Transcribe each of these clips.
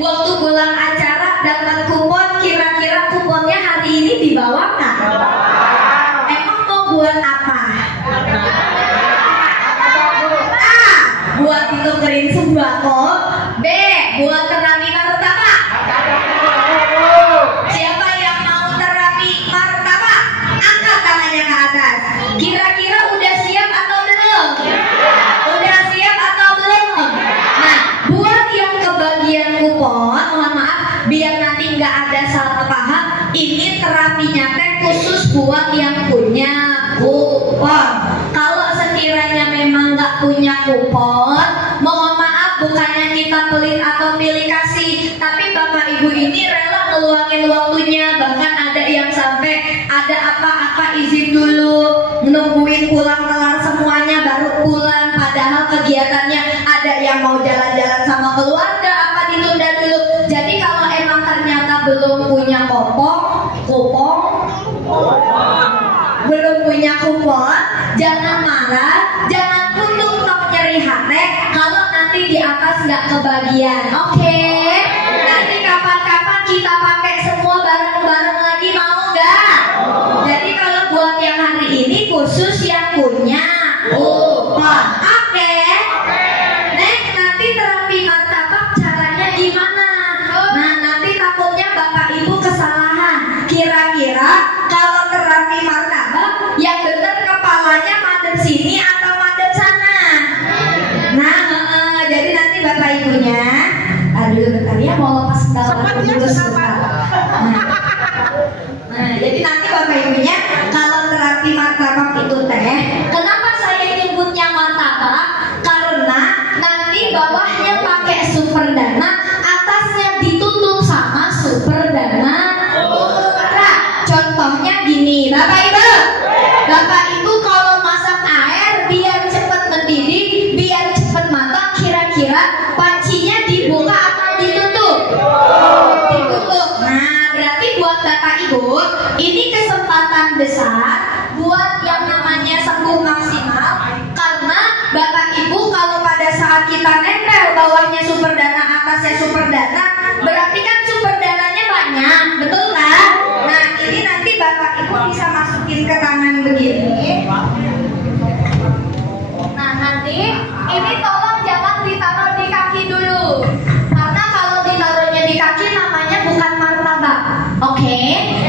waktu pulang acara dapat kupon, kira-kira kuponnya hari ini dibawa nggak? Emang mau buat apa? A. Buat ditukerin sembako. B. Buat terapi martabak. Siapa yang mau terapi martabak? Angkat tangannya ke atas. Kira-kira udah siap atau belum? Udah siap atau belum? Nah, buat yang kebagian kupon, mohon maaf, biar nanti nggak ada salah paham, ini terapinya teh khusus buat yang punya kupon. Kalau sekiranya memang nggak punya kupon, mohon maaf, bukannya kita pelit atau pilih kasih, tapi bapak ibu ini rela ngeluangin waktunya. Bahkan ada yang sampai ada apa-apa izin dulu, nungguin pulang kelar semuanya baru pulang, padahal kegiatannya ada yang mau jalan-jalan sama keluarga, apa ditunda dulu. Jadi kalau emang ternyata belum punya belum punya kupon, jangan marah, jangan kutuk atau nyeri hati kalau nanti di atas nggak kebagian. Oke? Nanti kapan-kapan kita pakai semua bareng-bareng lagi, mau nggak? Jadi kalau buat yang hari ini khusus yang punya kupon. Oke? Next, nanti terapi martabak caranya gimana? Nah, nanti takutnya bapak ibu kesalahan. Kira-kira kalau terapi martabak yang bener kepalanya madep sini atau madep sana? Nah, jadi nanti bapak ibunya, aduh bentar ya, mau lepas sendal dulu sebentar. Nah, jadi nanti bapak ibunya kalau terapi martabak itu teh, kenapa saya nyebutnya martabak? Karena nanti bawahnya pakai super dana, atasnya ditutup sama super dana. Contohnya gini, bapak ibu kalau masak air biar cepat mendidih, biar cepat matang, kira-kira pancinya dibuka atau ditutup? Ditutup. Nah, berarti buat bapak ibu ini kesempatan besar buat yang namanya sembuh maksimal, karena bapak ibu kalau pada saat kita nempel bawahnya super dana, atasnya super dana, berarti kan super dananya banyak, betul kan? Nah, ini nanti bapak ibu bisa masukin ke tangan begini. Nah, nanti ini tolong jangan ditaruh di kaki dulu, karena kalau ditaruhnya di kaki namanya bukan martabak. Oke?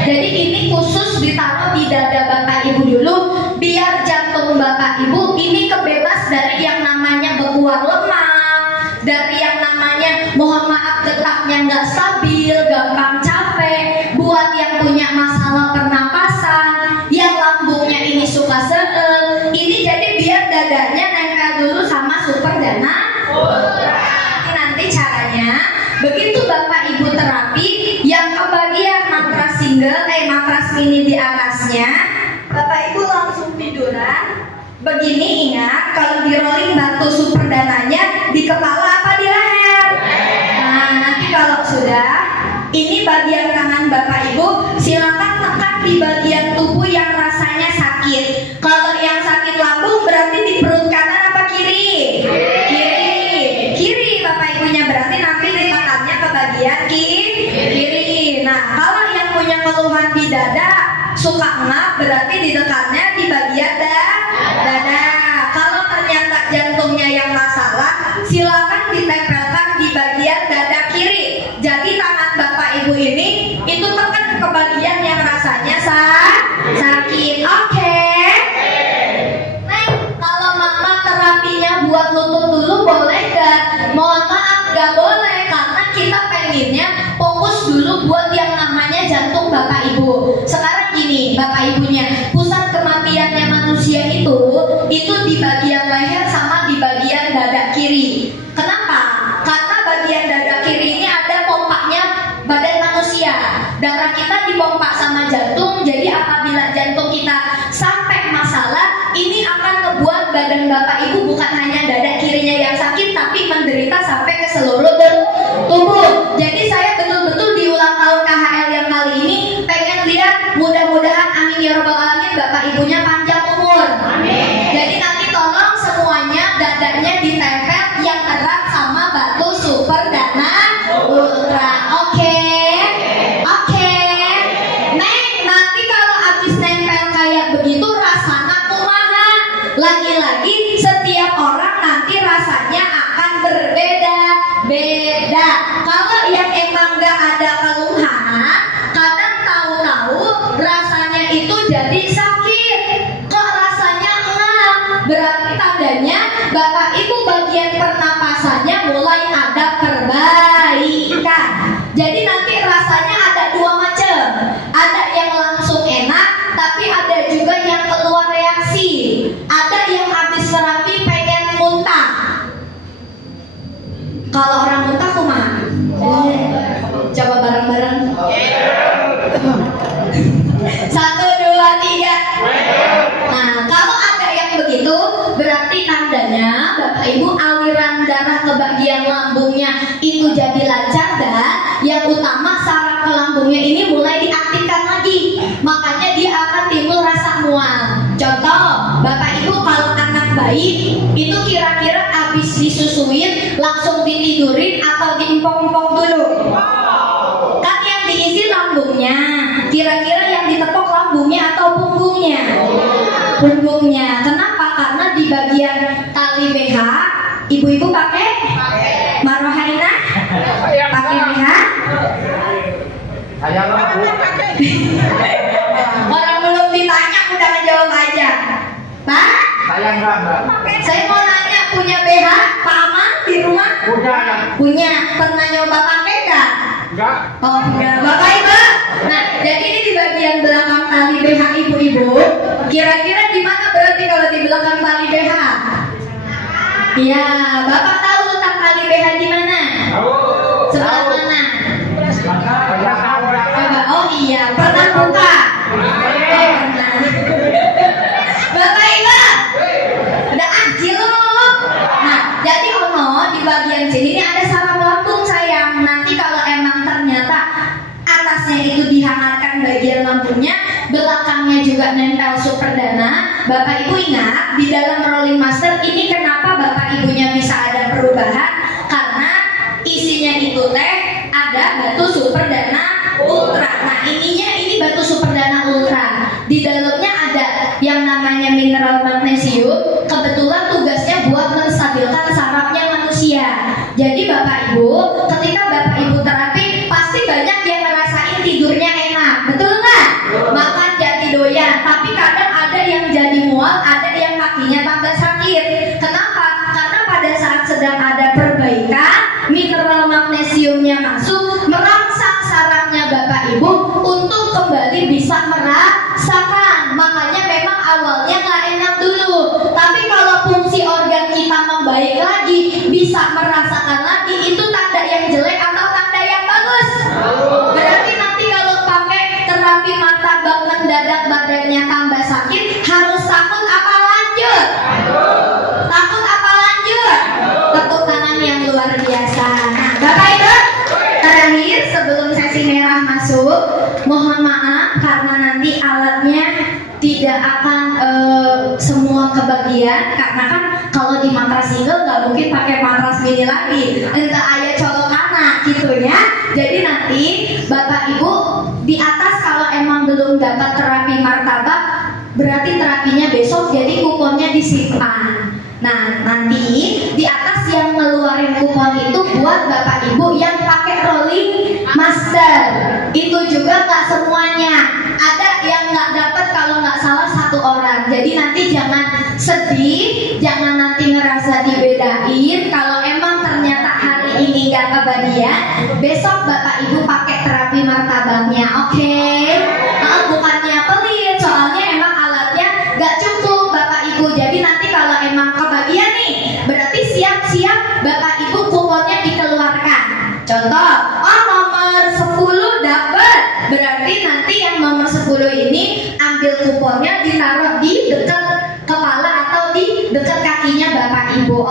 Jadi ini khusus ditaruh di dada bapak ibu dulu, biar jantung bapak ibu ini kebebas dari yang namanya bekuan lemak, dari yang namanya mohon maaf detaknya nggak stabil, gampang capek, buat yang punya masalah pernapasan, yang lambungnya ini suka seel, ini jadi biar dadanya nempel dulu sama super dana. Nanti caranya begitu bapak ibu terapi, yang kebagian matras single, matras mini di atasnya, bapak ibu langsung tiduran. Begini, ingat kalau di rolling batu super dananya di kepala apa di leher. Nah, nanti kalau sudah, ini bagian tangan bapak ibu silakan tekan di bagian tubuh yang rasanya sakit. Kalau yang sakit lambung berarti di perut kanan apa kiri? Kiri bapak ibunya, berarti nanti ditekannya ke bagian kiri. Nah, kalau yang punya keluhan di dada suka ngap, berarti ditekannya di bagian dada. Kalau ternyata jantungnya yang masalah, silakan ditempelkan di bagian dada kiri. Jadi tangan bapak ibu ini itu tekan ke bagian yang rasanya sakit. Oke? Nah, kalau mama terapinya buat lutut dulu boleh gak? Mohon maaf, gak boleh, karena kita pengennya fokus dulu buat yang namanya jantung bapak ibu. Sekarang gini, bapak ibunya, pusat kematiannya manusia itu di bagian leher sama di bagian dada kiri. Kenapa? Karena bagian dada kiri ini ada pompanya badan manusia. Darah kita dipompa sama jantung, jadi apabila jantung kita sampai masalah, ini akan ngebuat badan bapak ibu bukan hanya dada kirinya yang sakit, tapi menderita sampai ke seluruh tubuh. Jadi saya betul-betul di ulang tahun KHL yang kali ini pengen lihat, mudah-mudahan amin ya rabbal alamin, bapak ibunya panjang umur. Amin. Jadi nanti tolong semuanya dadanya ditempel yang erat sama batu super dana. kalau yang emang gak ada keluhan, kadang tahu-tahu rasanya itu jadi sakit. Kok rasanya enggak? Berarti tandanya Bapak Ibu bagian pernapasannya mulai ada perbaikan. Jadi nanti rasanya ada dua macam. Ada yang langsung enak, tapi ada juga yang keluar reaksi. Ada yang habis terapi pengen muntah. Kalau orang muntah kumaha? Coba bareng-bareng. 1, 2, 3. Nah, kalau ada yang begitu, berarti tandanya Bapak Ibu aliran darah ke bagian lambungnya itu jadi lancar, dan yang utama saraf ke lambungnya ini mulai diaktifkan lagi. Makanya dia akan timbul rasa mual. Contoh, Bapak Ibu kalau anak bayi itu kira-kira habis disusuin langsung ditidurin atau diempong-empong dulu? Kan yang diisi lambungnya. Kira-kira yang ditepok lambungnya atau punggungnya? Punggungnya. Kenapa? Karena di bagian tali BH ibu-ibu pakai marwahaina? Pakai BH? Saya nggak Orang belum ditanya udah ngejawab aja. Pak? Saya nggak. Saya mau nanya, punya BH Pak Aman di rumah? Udah ya. Punya. Pernah nyoba pakai nggak? Enggak. Oh enggak. Bapak Ibu. Nah, jadi ini di bagian belakang tali BH ibu-ibu. Kira-kira di mana berarti kalau di belakang tali BH? Iya, Bapak tahu letak tali BH di mana? Sebelah mana? Oh iya, pernah buka? Oh, pernah. Bapak Ibu, udah ajil loh. Nah, jadi di bagian sini ini ada saraf lambung sayang. Nanti kalau emang ternyata atasnya itu dihangatkan bagian lambungnya, belakangnya juga nempel superdana. Bapak Ibu ingat di dalam rolling master ini kenapa Bapak Ibunya bisa ada perubahan? Karena isinya itu teh ada batu superdana ultra. Nah ini batu superdana ultra. Di dalamnya ada yang namanya mineral magnesium. Kebetulan tugasnya buat menstabilkan sarafnya manusia. Jadi Bapak Ibu, ketika Bapak Ibu terapi pasti banyak yang ngerasain tidurnya enak, betul nggak? Makan jadi doyan. Tapi kadang ada yang jadi mual, ada yang kakinya tambah sakit. Kenapa? Karena pada saat sedang ada perbaikan, mineral magnesiumnya masuk, merangsang sarafnya Bapak Ibu untuk kembali bisa merasakan. Makanya memang awalnya nggak enak dulu, tapi kalau fungsi organ kita membaik lagi, bisa merasakan lagi, itu tanda yang jelek atau tanda yang bagus? Berarti nanti kalau pakai terapi martabak mendadak badannya tambah sakit, harus takut apa lanjut? Takut apa lanjut? Tepuk tangan yang luar biasa. Nah, Bapak Ibu, terakhir sebelum sesi merah masuk, mohon maaf karena nanti alatnya tidak akan semua kebagian, karena kan kalau di matras single nggak mungkin pakai matras mini lagi, entah ayah colokan gitu ya. Jadi nanti Bapak Ibu di atas kalau emang belum dapat terapi martabak, berarti terapinya besok, jadi kuponnya disimpan. Nah nanti di atas yang ngeluarin kupon itu buat Bapak Ibu yang pakai rolling master. Itu juga nggak semuanya, ada yang nggak dapat kalau nggak salah 1 orang. Jadi nanti jangan sedih, jangan nanti ngerasa dibedain. Kalau emang ternyata hari ini nggak kebagian, besok Bapak Ibu pakai terapi martabaknya, oke? Bukannya pelit, soalnya emang alatnya nggak cukup Bapak Ibu. Jadi nanti kalau emang kebagian nih, berarti siap-siap Bapak Ibu kuponnya dikeluarkan. Contoh, nomor 10 dapat, berarti nanti yang nomor 10 ini ambil kuponnya ditaruh di dekat kepala atau di dekat kakinya Bapak Ibu.